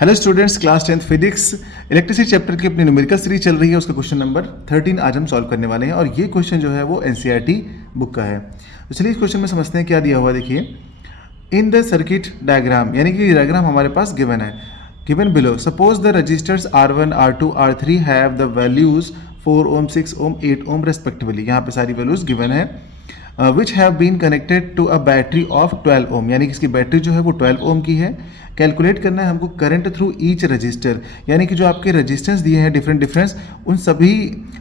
Hello students, class 10th physics electricity chapter की अपनी numerical series चल रही है। उसका क्वेश्चन नंबर 13 आज हम सॉल्व करने वाले हैं और ये क्वेश्चन जो है वो एनसीईआरटी बुक का है। तो चलिए इस क्वेश्चन में समझते हैं क्या दिया हुआ। देखिए, इन द सर्किट डायग्राम, यानी कि डायग्राम हमारे पास गिवन है, given below. Suppose the registers R1, R2, R3 have the values 4 ohm, 6 ohm, 8 ohm respectively. यहाँ पे सारी वैल्यूज गिवन है। Which have been connected to a battery of 12 ohm, यानी कि इसकी बैटरी जो है वो 12 ओम की है। कैलकुलेट करना है हमको करंट थ्रू ईच रजिस्टर, यानी कि जो आपके रजिस्टेंस दिए हैं डिफरेंट उन सभी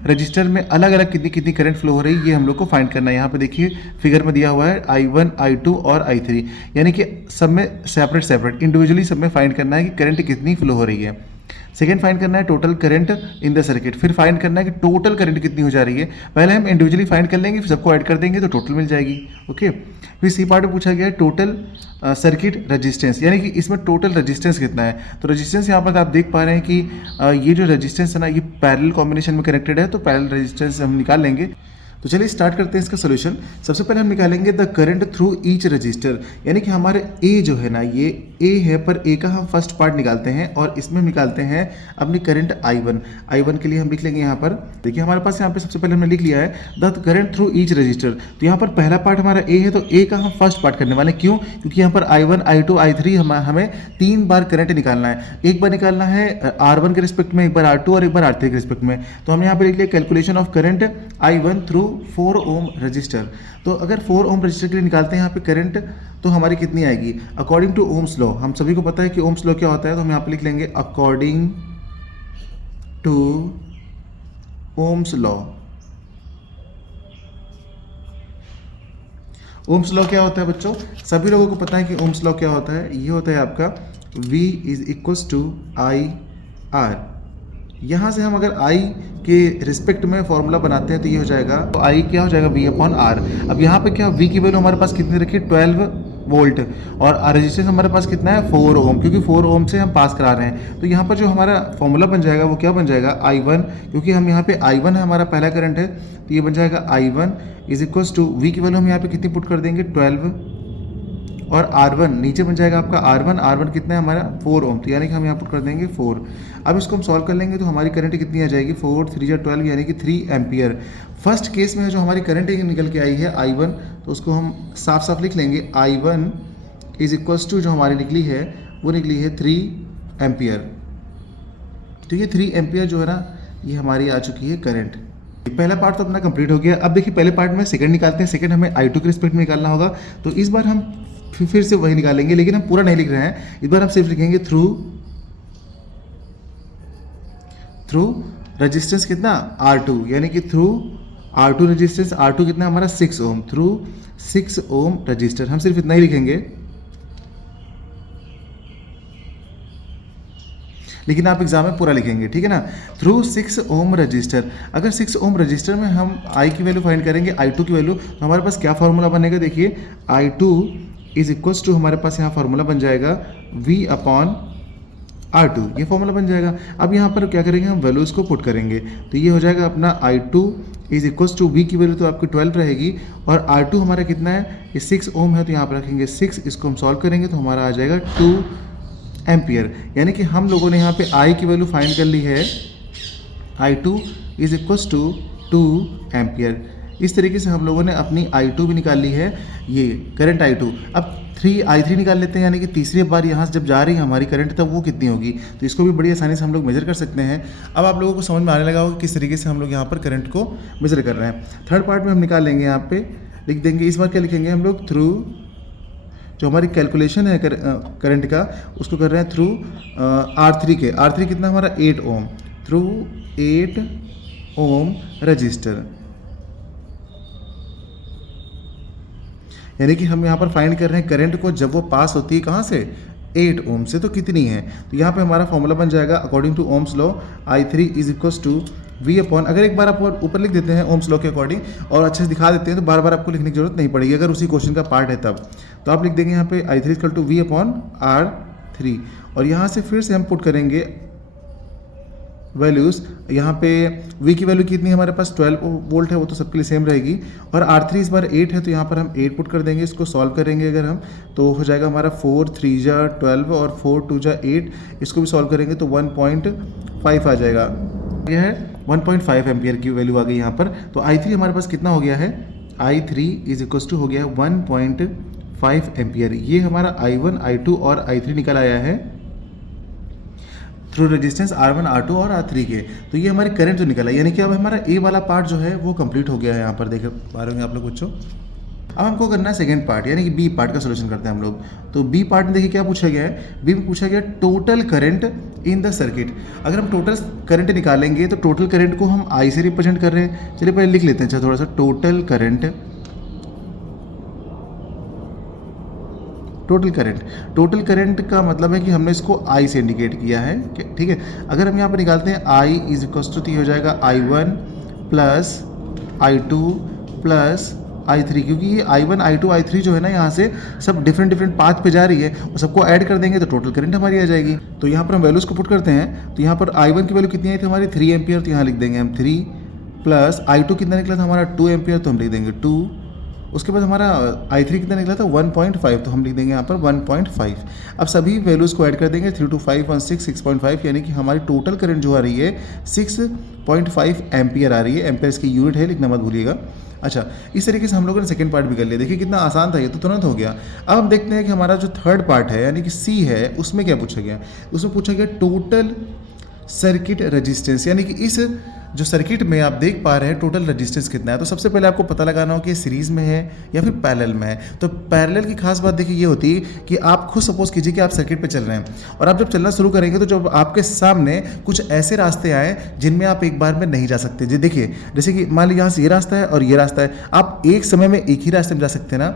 रजिस्टर में अलग अलग कितनी कितनी करंट फ्लो हो रही है, ये हम लोग को फाइंड करना है। यहाँ पे देखिए फिगर में दिया हुआ है I1, I2 और I3, यानी कि सब में सेपरेट इंडिविजुअली सब में फाइंड करना है कि करंट कितनी फ्लो हो रही है। सेकेंड फाइंड करना है total current in the circuit, फिर फाइंड करना है कि टोटल करंट कितनी हो जा रही है। पहले हम इंडिविजुअली फाइंड कर लेंगे, फिर सबको ऐड कर देंगे तो टोटल मिल जाएगी। ओके, फिर सी पार्ट में पूछा गया है टोटल सर्किट रजिस्टेंस, यानी कि इसमें टोटल रजिस्टेंस कितना है। तो रजिस्टेंस यहाँ पर आप देख पा रहे हैं कि ये जो रजिस्टेंस है ना, ये पैरेलल कॉम्बिनेशन में कनेक्टेड है, तो पैरेलल रजिस्टेंस हम निकाल लेंगे। तो चलिए स्टार्ट करते हैं इसका सोल्यूशन। सबसे पहले हम निकालेंगे the current through each resistor, यानी कि हमारे ए जो है ना, ये ए है, पर ए का हम फर्स्ट पार्ट निकालते हैं और इसमें निकालते हैं अपनी करंट I1 के लिए हम लिख लेंगे यहाँ पर। देखिए हमारे पास यहाँ पे सबसे पहले हमने लिख लिया है the current through each resistor. तो यहाँ पर पहला पार्ट हमारा ए है, तो ए का हम फर्स्ट पार्ट करने वाले हैं। क्यों? क्योंकि यहाँ पर I1, I2, I3 हमें 3 बार करंट निकालना है। एक बार निकालना है R1 के रिस्पेक्ट में, एक बार R2 और एक बार R3 के रिस्पेक्ट में। तो हम यहाँ पर लिख लिया calculation of current I1 through 4 ohm register. तो अगर 4 ओम रजिस्टर के लिए निकालते हैं यहाँ पे करंट, तो हमारी कितनी आएगी अकॉर्डिंग टू ओम्स लॉ। हम सभी को पता है कि ओम्स लॉ क्या होता है, तो हम यहाँ पे लिख लेंगे according to ohm's law. Ohm's law क्या होता है बच्चों? सभी लोगों को पता है कि ओम्स लॉ क्या होता है। ये होता है आपका V is equals to IR। यहाँ से हम अगर I के रिस्पेक्ट में फॉर्मूला बनाते हैं तो ये हो जाएगा, तो I क्या हो जाएगा V/R। अब यहाँ पे क्या V की वैल्यू हमारे पास कितनी रखी, 12 वोल्ट, और रेजिस्टेंस हमारे पास कितना है 4 ओम, क्योंकि 4 ओम से हम पास करा रहे हैं। तो यहाँ पर जो हमारा फॉर्मूला बन जाएगा वो क्या बन जाएगा I1, क्योंकि हम यहाँ पे I1 है हमारा पहला करंट है, तो ये बन जाएगा I1 is equals to V की वैल्यू हम यहाँ पे कितनी पुट कर देंगे 12, और R1 नीचे बन जाएगा आपका R1 कितना है हमारा 4 ओम, तो यानी कि हम यहाँ पुट कर देंगे 4। अब इसको हम सॉल्व कर लेंगे तो हमारी करंट कितनी आ जाएगी 4 3 12, यानी कि 3 एम्पियर। फर्स्ट केस में जो हमारी करंट निकल के आई है I1, तो उसको हम साफ साफ लिख लेंगे I1 इज इक्वल्स टू जो हमारी निकली है वो निकली है 3 एम्पियर। तो ये 3 एम्पियर जो है ना, ये हमारी आ चुकी है करंट। पहला पार्ट तो अपना कंप्लीट हो गया। अब देखिए पहले पार्ट में सेकंड निकालते हैं। सेकंड हमें I2 के रिस्पेक्ट में निकालना होगा, तो इस बार हम फिर से वही निकालेंगे, लेकिन हम पूरा नहीं लिख रहे हैं। इस बार हम सिर्फ लिखेंगे थ्रू रेजिस्टेंस कितना R2, यानी कि थ्रू R2 रेजिस्टेंस। R2 कितना हमारा 6 ओम, थ्रू 6 ओम रजिस्टर। हम सिर्फ इतना ही लिखेंगे, लेकिन आप एग्जाम में पूरा लिखेंगे, ठीक है ना। Through 6 ohm resistor. अगर 6 ओम रजिस्टर में हम I की वैल्यू फाइंड करेंगे, I2 की वैल्यू, तो हमारे पास क्या फॉर्मूला बनेगा, देखिए I2 इज इक्वल्स टू हमारे पास यहाँ फॉर्मूला बन जाएगा V/R2, ये फॉर्मूला बन जाएगा। अब यहाँ पर क्या करेंगे, हम वैल्यूज़ को पुट करेंगे, तो ये हो जाएगा अपना I2 is equals to V की वैल्यू तो आपकी 12 रहेगी, और R2 हमारा कितना है, ये 6 ओम है, तो यहाँ पर रखेंगे 6। इसको हम सॉल्व करेंगे तो हमारा आ जाएगा 2 एम्पियर। यानी कि हम लोगों ने यहाँ पे I की वैल्यू फाइंड कर ली है, I2 is equals to 2 ampere. इस तरीके से हम लोगों ने अपनी I2 भी निकाल ली है, ये करंट I2। अब I3 निकाल लेते हैं, यानी कि तीसरी बार यहाँ से जब जा रही है हमारी करंट, तब वो कितनी होगी, तो इसको भी बड़ी आसानी से हम लोग मेजर कर सकते हैं। अब आप लोगों को समझ में आने लगा होगा किस तरीके से हम लोग यहाँ पर करंट को मेजर कर रहे हैं। थर्ड पार्ट में हम निकाल लेंगे, यहाँ पे लिख देंगे। इस बार क्या लिखेंगे हम लोग, थ्रू जो हमारी कैलकुलेशन है करंट का, उसको कर रहे हैं थ्रू R3 के। R3 कितना हमारा 8 ओम, थ्रू 8 ओम रजिस्टर, यानी कि हम यहाँ पर फाइंड कर रहे हैं करंट को जब वो पास होती है कहाँ से, 8 ओम से, तो कितनी है। तो यहाँ पे हमारा फॉर्मूला बन जाएगा according to ohm's law I3 is equals to V/। अगर एक बार आप ऊपर लिख देते हैं ओम्स लॉ के अकॉर्डिंग और अच्छे से दिखा देते हैं, तो बार बार आपको लिखने की जरूरत नहीं पड़ेगी, अगर उसी क्वेश्चन का पार्ट है तब। तो आप लिख देंगे यहाँ पे I3 इक्वल टू V/R3, और यहाँ से फिर से हम पुट करेंगे वैल्यूज़, यहाँ पे V की वैल्यू कितनी है हमारे पास 12 वोल्ट है, वो तो सबके लिए सेम रहेगी। और R3 इस बार 8 है, तो यहाँ पर हम 8 पुट कर देंगे। इसको सॉल्व करेंगे अगर हम, तो हो जाएगा हमारा 4 3 जा 12 और 4 2 जा 8। इसको भी सॉल्व करेंगे तो 1.5 आ जाएगा। यह है 1.5 एम्पियर की वैल्यू आ गई यहाँ पर। तो I3 हमारे पास कितना हो गया है, I3 इज इक्वल टू हो गया है 1.5 एम्पियर। ये हमारा I1 I2 और I3 निकल आया है थ्रू रेजिस्टेंस R1 R2 और R3 के। तो ये हमारी करंट जो निकला, यानी कि अब हमारा ए वाला पार्ट जो है वो कंप्लीट हो गया है। यहाँ पर देख पा रहे होंगे आप लोग बच्चों। अब हमको करना है सेकंड पार्ट, यानी कि बी पार्ट का सोल्यूशन करते हैं हम लोग। तो बी पार्ट में देखिए क्या पूछा गया है, बी में पूछा गया total current in the circuit. अगर हम टोटल करंट निकालेंगे तो टोटल करंट को हम आई से रिप्रेजेंट कर रहे हैं। चलिए पहले लिख लेते हैं अच्छा थोड़ा सा, टोटल करंट। टोटल करंट का मतलब है कि हमने इसको I से इंडिकेट किया है, ठीक है। अगर हम यहाँ पर निकालते हैं I इज इक्वल टू हो जाएगा I1 plus I2 plus I3, क्योंकि ये I1 I2 I3 जो है ना यहाँ से सब डिफरेंट पाथ पे जा रही है, और सबको ऐड कर देंगे तो टोटल करंट हमारी आ जाएगी। तो यहाँ पर हम वैल्यूज़ को पुट करते हैं। तो यहाँ पर I1 की वैल्यू कितनी आई थी हमारी 3 एम्पियर, तो यहाँ लिख देंगे हम 3 प्लस I2 कितना निकला था हमारा 2 एम्पियर, तो हम लिख देंगे 2। उसके बाद हमारा I3 कितना निकला था 1.5, तो हम लिख देंगे यहाँ पर 1.5। अब सभी वैल्यूज़ को ऐड कर देंगे 3 2 5 1 6 6.5, यानी कि हमारी टोटल करंट जो आ रही है 6.5 एम्पियर आ रही है। एम्पियर की यूनिट है, लिखना मत भूलिएगा। अच्छा, इस तरीके से हम लोगों ने सेकंड पार्ट भी कर लिया। देखिए कितना आसान था, ये तो तुरंत हो गया। अब हम देखते हैं कि हमारा जो थर्ड पार्ट है यानी कि सी है, उसमें क्या पूछा गया। उसमें पूछा गया टोटल सर्किट रेजिस्टेंस, यानी कि इस जो सर्किट में आप देख पा रहे हैं टोटल रेजिस्टेंस कितना है। तो सबसे पहले आपको पता लगाना हो कि ये सीरीज़ में है या फिर पैरेलल में है। तो पैरेलल की खास बात देखिए ये होती है कि आप खुद सपोज कीजिए कि आप सर्किट पे चल रहे हैं, और आप जब चलना शुरू करेंगे तो जब आपके सामने कुछ ऐसे रास्ते आए जिनमें आप एक बार में नहीं जा सकते। जी देखिए, जैसे कि मान लीजिए यहाँ से ये रास्ता है और ये रास्ता है, आप एक समय में एक ही रास्ते में जा सकते हैं ना।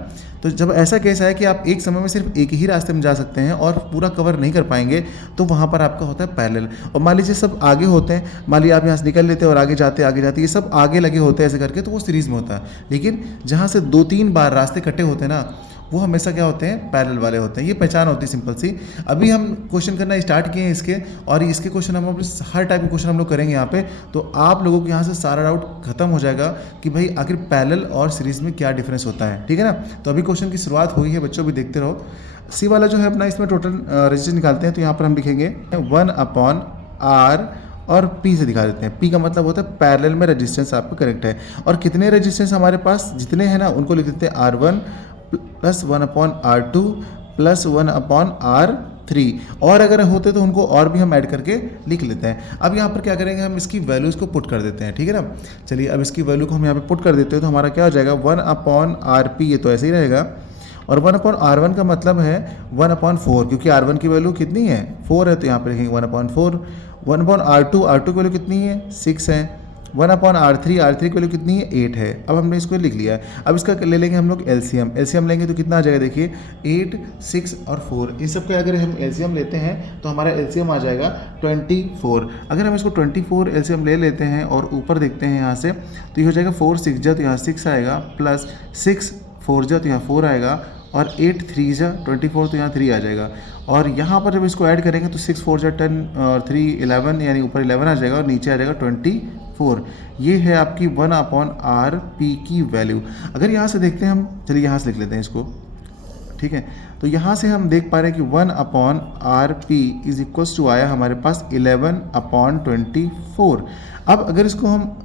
तो जब ऐसा केस है कि आप एक समय में सिर्फ एक ही रास्ते में जा सकते हैं और पूरा कवर नहीं कर पाएंगे, तो वहाँ पर आपका होता है पैरेलल। और मान लीजिए सब आगे होते हैं, मान लीजिए आप यहाँ से निकल लेते हैं और आगे जाते ये सब आगे लगे होते हैं ऐसे करके, तो वो सीरीज़ में होता है। लेकिन जहाँ से 2-3 बार रास्ते कटे होते हैं ना, वो हमेशा क्या होते हैं, पैरेलल वाले होते हैं। ये पहचान होती है सिंपल सी। अभी हम क्वेश्चन करना स्टार्ट किए हैं इसके, और इसके क्वेश्चन हम हर टाइप के क्वेश्चन हम लोग करेंगे यहाँ पे। तो आप लोगों को यहाँ से सारा डाउट खत्म हो जाएगा कि भाई आखिर पैरेलल और सीरीज में क्या डिफरेंस होता है, ठीक है ना। तो अभी क्वेश्चन की शुरुआत हुई है बच्चों, भी देखते रहो। सी वाला जो है अपना, इसमें टोटल रेजिस्टेंस निकालते हैं। तो यहाँ पर हम लिखेंगे 1/R और P से दिखा देते हैं। P का मतलब होता है पैरेलल में रेजिस्टेंस आपका करेक्ट है। और कितने रेजिस्टेंस हमारे पास जितने हैं ना, उनको लिख देते हैं R1 plus 1/R2 plus 1/R3, और अगर होते तो उनको और भी हम ऐड करके लिख लेते हैं। अब यहाँ पर क्या करेंगे, हम इसकी वैल्यूज़ को पुट कर देते हैं, ठीक है ना। चलिए अब इसकी वैल्यू को हम यहाँ पे पुट कर देते हैं। तो हमारा क्या हो जाएगा 1/RP, ये तो ऐसे ही रहेगा। और 1/R1 का मतलब है 1/4, क्योंकि R1 की वैल्यू कितनी है 4 है, तो यहाँ पर लिखेंगे 1/4। 1/R2, R2 की वैल्यू कितनी है 6 है। 1/R3, R3 की वैल्यू कितनी है 8 है। अब हमने इसको लिख लिया है। अब इसका ले लेंगे हम लोग एलसीएम लेंगे तो कितना आ जाएगा, देखिए 8 6 और 4, इन सब का अगर हम एलसीएम लेते हैं तो हमारा एलसीएम आ जाएगा 24। अगर हम इसको 24 एलसीएम ले लेते हैं और ऊपर देखते हैं यहाँ से, तो ये हो जाएगा 4 6 जा, तो यहाँ 6 आएगा, प्लस 6 4 जा, तो यहाँ 4 आएगा, और 8 3 जा 24, तो यहाँ 3 आ जाएगा। और यहाँ पर जब इसको ऐड करेंगे तो 6 4 जा 10 और 3 11, यानी ऊपर 11 आ जाएगा और नीचे आ जाएगा 24। ये है आपकी 1/RP की वैल्यू। अगर यहाँ से देखते हैं हम, चलिए यहाँ से लिख लेते हैं इसको, ठीक है। तो यहाँ से हम देख पा रहे हैं कि 1/RP इज इक्वल्स टू आया हमारे पास 11/24। अब अगर इसको हम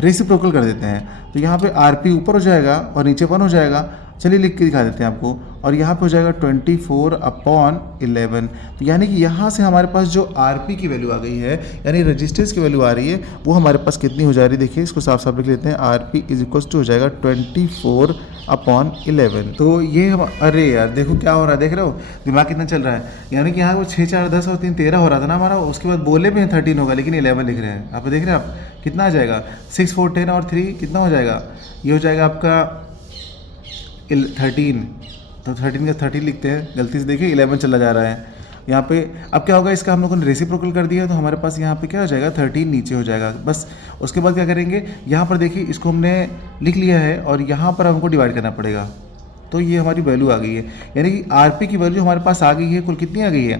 रेसिप्रोकल कर देते हैं तो यहाँ पे RP ऊपर हो जाएगा और नीचे 1 हो जाएगा। चलिए लिख के दिखा देते हैं आपको, और यहाँ पे हो जाएगा 24/11। तो यानी कि यहाँ से हमारे पास जो RP की वैल्यू आ गई है, यानी रेजिस्टेंस की वैल्यू आ रही है, वो हमारे पास कितनी हो जा रही है। देखिए इसको साफ साफ लिख लेते हैं, RP इज इक्वल्स टू हो जाएगा 24/11। तो ये हम, अरे यार देखो क्या हो रहा है, देख रहे हो दिमाग कितना चल रहा है। यानी कि यहाँ वो 6 4 10 और 3 13 हो रहा था ना हमारा, उसके बाद बोले में 13 होगा, लेकिन 11 लिख रहे हैं। आप देख रहे हैं आप कितना आ जाएगा, 6 4 10 और 3 कितना हो जाएगा, ये हो जाएगा आपका 13। तो 13 का 13 लिखते हैं, गलती से देखिए 11 चला जा रहा है यहाँ पे। अब क्या होगा, इसका हम लोगों ने रेसिप्रोकल कर दिया, तो हमारे पास यहाँ पे क्या हो जाएगा 13 नीचे हो जाएगा बस। उसके बाद क्या करेंगे, यहाँ पर देखिए इसको हमने लिख लिया है और यहाँ पर हमको डिवाइड करना पड़ेगा। तो ये हमारी वैल्यू आ गई है, यानी कि RP की वैल्यू हमारे पास आ गई है, कुल कितनी आ गई है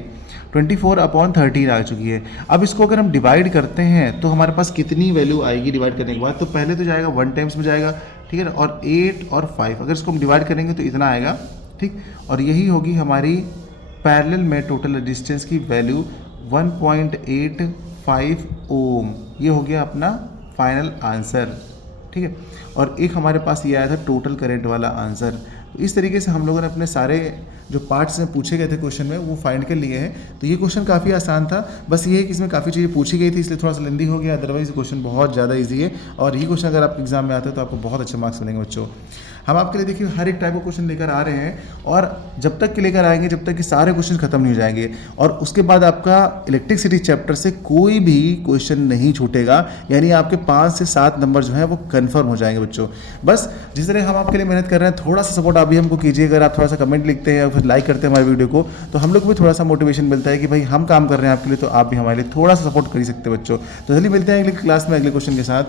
24/13 आ चुकी है। अब इसको अगर हम डिवाइड करते हैं तो हमारे पास कितनी वैल्यू आएगी डिवाइड करने के बाद? तो पहले तो जाएगा 1 टाइम्स में जाएगा, ठीक है ना, और 8 और 5 अगर इसको हम डिवाइड करेंगे तो इतना आएगा, ठीक। और यही होगी हमारी पैरेलल में टोटल रेजिस्टेंस की वैल्यू 1.85 ओम। ये हो गया अपना फाइनल आंसर, ठीक है। और एक हमारे पास ये आया था टोटल करंट वाला आंसर। तो इस तरीके से हम लोगों ने अपने सारे जो पार्ट्स में पूछे गए थे क्वेश्चन में वो फाइंड कर लिए हैं। तो ये क्वेश्चन काफ़ी आसान था, बस ये है कि इसमें काफ़ी चीज़ें पूछी गई थी इसलिए थोड़ा सा लेंदी हो गया, अदरवाइज क्वेश्चन बहुत ज़्यादा इजी है। और ये क्वेश्चन अगर आप एग्जाम में आते हैं तो आपको बहुत अच्छे मार्क्स मिलेंगे बच्चों। हम आपके लिए देखिए हर एक टाइप का क्वेश्चन लेकर आ रहे हैं, और जब तक के लेकर आएंगे जब तक कि सारे क्वेश्चन खत्म नहीं हो जाएंगे। और उसके बाद आपका इलेक्ट्रिसिटी चैप्टर से कोई भी क्वेश्चन नहीं छूटेगा, यानी आपके 5 से 7 नंबर जो है वो कंफर्म हो जाएंगे बच्चों। बस जिस तरह हम आपके लिए मेहनत कर रहे हैं, थोड़ा सा सपोर्ट आप भी हमको कीजिए। अगर आप थोड़ा सा कमेंट लिखते हैं या फिर लाइक करते हैं हमारे वीडियो को, तो हम लोग को भी थोड़ा सा मोटिवेशन मिलता है कि भाई हम काम कर रहे हैं आपके लिए, तो आप भी हमारे लिए थोड़ा सा सपोर्ट कर ही सकते हैं बच्चों। तो चलिए मिलते हैं अगली क्लास में अगले क्वेश्चन के साथ।